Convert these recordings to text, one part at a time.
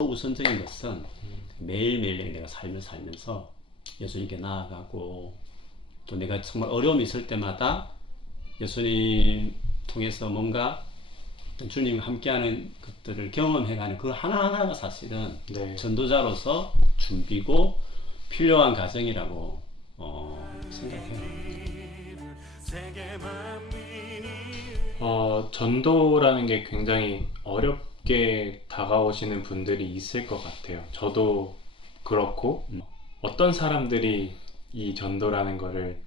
우선적인 것은 매일매일 내가 삶을 살면서 예수님께 나아가고, 또 내가 정말 어려움이 있을 때마다 예수님 통해서 뭔가 주님과 함께하는 것들을 경험해가는 그 하나하나가 사실은 네. 전도자로서 준비고 필요한 과정이라고 생각해요. 전도라는 게 굉장히 어렵게 다가오시는 분들이 있을 것 같아요. 저도 그렇고, 어떤 사람들이 이 전도라는 거를,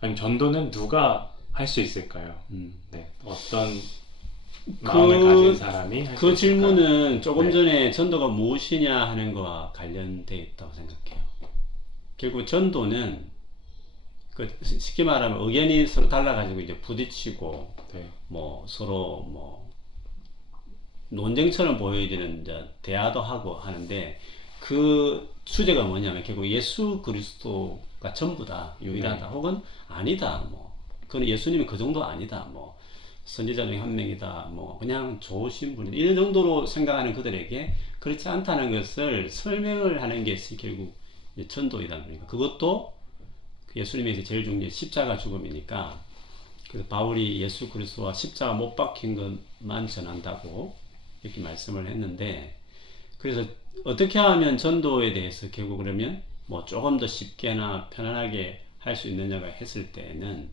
아니, 전도는 누가 할 수 있을까요? 네. 어떤 마음을 가진 사람이 할 수 그 있을까요? 질문은 조금 네. 전에 전도가 무엇이냐 하는 거와 관련되어 있다고 생각해요. 결국 전도는 쉽게 말하면 의견이 서로 달라가지고 이제 부딪히고, 네. 뭐 서로 논쟁처럼 보여지는 이제 대화도 하고 하는데, 그 주제가 뭐냐면 결국 예수 그리스도가 전부다, 유일하다, 혹은 아니다, 그건 예수님은 그 정도 아니다, 선지자 중에 한 명이다, 그냥 좋으신 분이다, 이런 정도로 생각하는 그들에게 그렇지 않다는 것을 설명을 하는 게 결국 전도이다. 그러니까 그것도 예수님에게 제일 중요한 십자가 죽음이니까, 그래서 바울이 예수 그리스도와 십자가 못 박힌 것만 전한다고 이렇게 말씀을 했는데, 그래서 어떻게 하면 전도에 대해서 결국 그러면 조금 더 쉽게나 편안하게 할 수 있느냐가 했을 때는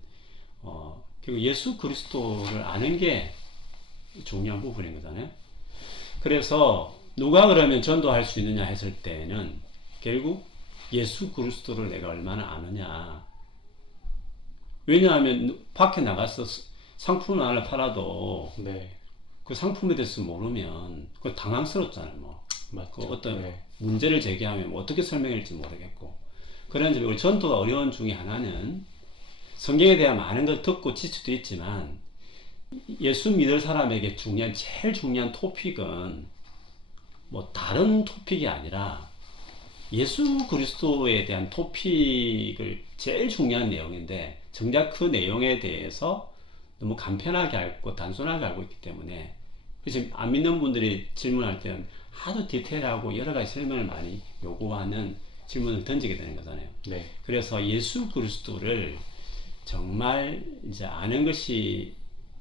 결국 예수 그리스도를 아는 게 중요한 부분인 거잖아요. 그래서 누가 그러면 전도할 수 있느냐 했을 때는 결국 예수 그리스도를 내가 얼마나 아느냐. 왜냐하면 밖에 나가서 상품을 하나 팔아도 네. 그 상품에 대해서 모르면 그 당황스럽잖아요. 맞죠. 그 어떤 네. 문제를 제기하면 어떻게 설명할지 모르겠고. 그런데 우리 전도가 어려운 중에 하나는 성경에 대한 많은 걸 듣고 지수도 있지만, 예수 믿을 사람에게 제일 중요한 토픽은 다른 토픽이 아니라 예수 그리스도에 대한 토픽을 제일 중요한 내용인데, 정작 그 내용에 대해서 너무 간편하게 알고 단순하게 알고 있기 때문에, 그래서 안 믿는 분들이 질문할 때는 아주 디테일하고 여러 가지 설명을 많이 요구하는 질문을 던지게 되는 거잖아요. 네. 그래서 예수 그리스도를 정말 이제 아는 것이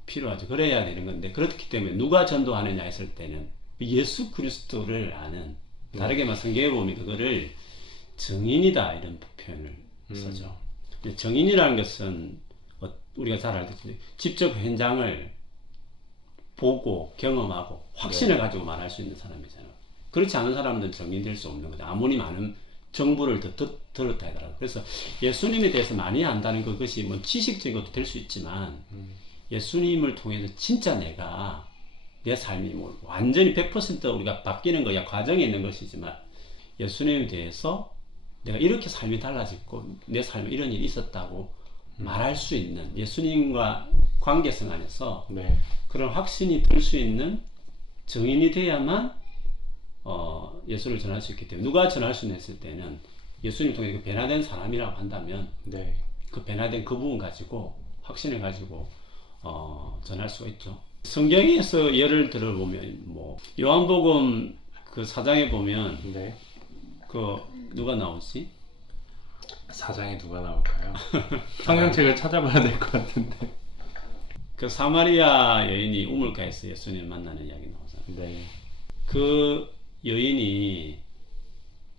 필요하죠. 그래야 되는 건데, 그렇기 때문에 누가 전도하느냐 했을 때는 예수 그리스도를 아는, 다르게 말해 성경에 보면 그거를 증인이다 이런 표현을 쓰죠. 증인이라는 것은 우리가 잘 알듯이 직접 현장을 보고 경험하고 확신을 가지고 말할 수 있는 사람이잖아요. 그렇지 않은 사람들은 증인이 될 수 없는 거죠. 아무리 많은 정보를 들었다 하더라도. 그래서 예수님에 대해서 많이 안다는 그것이 지식적인 것도 될 수 있지만, 예수님을 통해서 진짜 내 삶이 완전히 100% 우리가 바뀌는 거야 과정에 있는 것이지만, 예수님에 대해서 내가 이렇게 삶이 달라졌고 내 삶에 이런 일이 있었다고 말할 수 있는, 예수님과 관계성 안에서 네. 그런 확신이 들 수 있는 증인이 돼야만 예수를 전할 수 있기 때문에, 누가 전할 수 있을 때는 예수님 통해 그 변화된 사람이라고 한다면, 네. 그 변화된 그 부분 가지고 확신을 가지고 전할 수가 있죠. 성경에서 예를 들어보면 요한복음 그 4장에 보면 네. 그 누가 나오지? 사장에 누가 나올까요? 성경책을 찾아봐야 될 것 같은데. 그 사마리아 여인이 우물가에서 예수님을 만나는 이야기 나오잖아요. 네. 그 여인이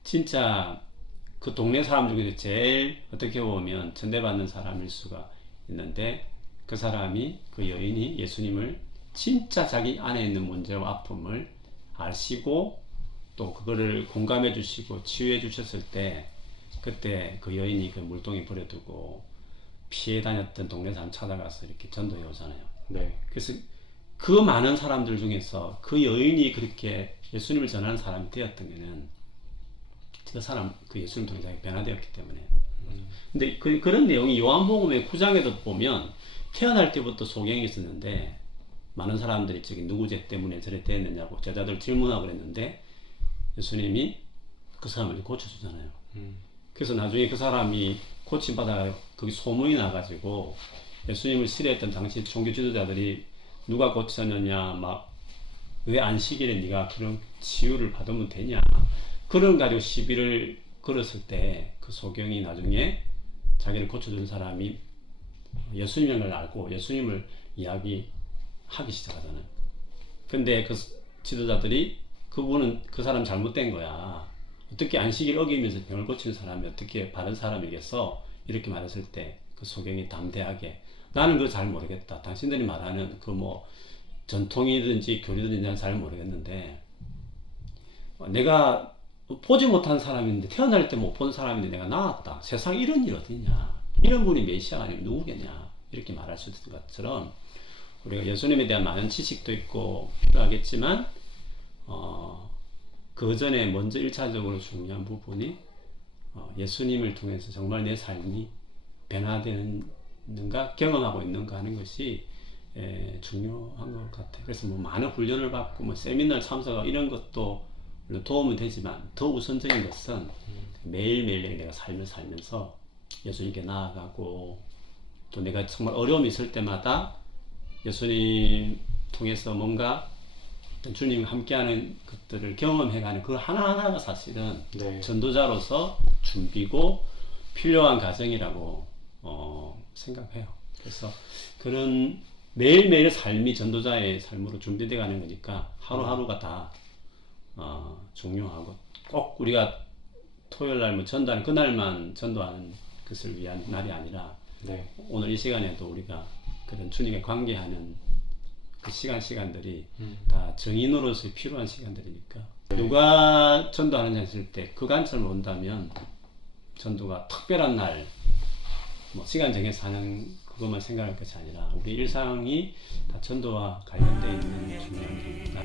진짜 그 동네 사람 중에서 제일 어떻게 보면 천대받는 사람일 수가 있는데, 그 사람이, 그 여인이 예수님을 진짜 자기 안에 있는 문제와 아픔을 아시고 또 그거를 공감해 주시고 치유해 주셨을 때, 그때 그 여인이 그 물동이 버려두고 피해 다녔던 동네 사람 찾아가서 이렇게 전도해 오잖아요. 네. 그래서 그 많은 사람들 중에서 그 여인이 그렇게 예수님을 전하는 사람이 되었던 게는 그 사람, 그 예수님 통해서 변화되었기 때문에. 근데 그런 내용이 요한복음의 9장에도 보면, 태어날 때부터 소경이 있었는데 많은 사람들이 저기 누구 죄 때문에 저래 됐느냐고 제자들 질문하고 그랬는데, 예수님이 그 사람을 고쳐주잖아요. 그래서 나중에 그 사람이 고침받아 거기 소문이 나가지고 예수님을 싫어했던 당시 종교 지도자들이 누가 고쳤느냐 막 왜 안식일에 네가 그런 치유를 받으면 되냐. 그런 가지고 시비를 걸었을 때 그 소경이 나중에 자기를 고쳐준 사람이 예수님을 알고 예수님을 이야기하기 시작하잖아요. 근데 그 지도자들이 그분은 그 사람 잘못된 거야. 어떻게 안식일 어기면서 병을 고치는 사람이 어떻게 바른 사람이겠어? 이렇게 말했을 때 그 소경이 담대하게 나는 그거 잘 모르겠다. 당신들이 말하는 그 뭐 전통이든지 교리든지 난 잘 모르겠는데 내가 보지 못한 사람인데 태어날 때 못 본 사람인데 내가 나왔다. 세상에 이런 일 어딨냐. 이런 분이 메시아가 아니면 누구겠냐. 이렇게 말할 수 있는 것처럼 우리가 예수님에 대한 많은 지식도 있고 필요하겠지만 그 전에 먼저 1차적으로 중요한 부분이 예수님을 통해서 정말 내 삶이 변화되는가 경험하고 있는가 하는 것이 중요한 것 같아요. 그래서 뭐 많은 훈련을 받고 뭐 세미나 참석하고 이런 것도 물론 도움은 되지만 더 우선적인 것은 매일매일 내가 삶을 살면서 예수님께 나아가고 또 내가 정말 어려움이 있을 때마다 예수님 통해서 뭔가 주님과 함께하는 것들을 경험해가는 그 하나하나가 사실은 네. 전도자로서 준비고 필요한 과정이라고 생각해요. 그래서 그런 매일매일 삶이 전도자의 삶으로 준비되어 가는 거니까 하루하루가 다 중요하고 꼭 우리가 토요일 날 뭐 전도하는 그날만 전도하는 것을 위한 날이 아니라 네. 오늘 이 시간에도 우리가 그런 주님과 관계하는 그 시간들이 다 증인으로서 필요한 시간들이니까 누가 전도하느냐 했을 때 그 관점을 본다면 전도가 특별한 날 뭐 시간 정해서 하는 그것만 생각할 것이 아니라 우리 일상이 다 전도와 관련되어 있는 중요한 일입니다.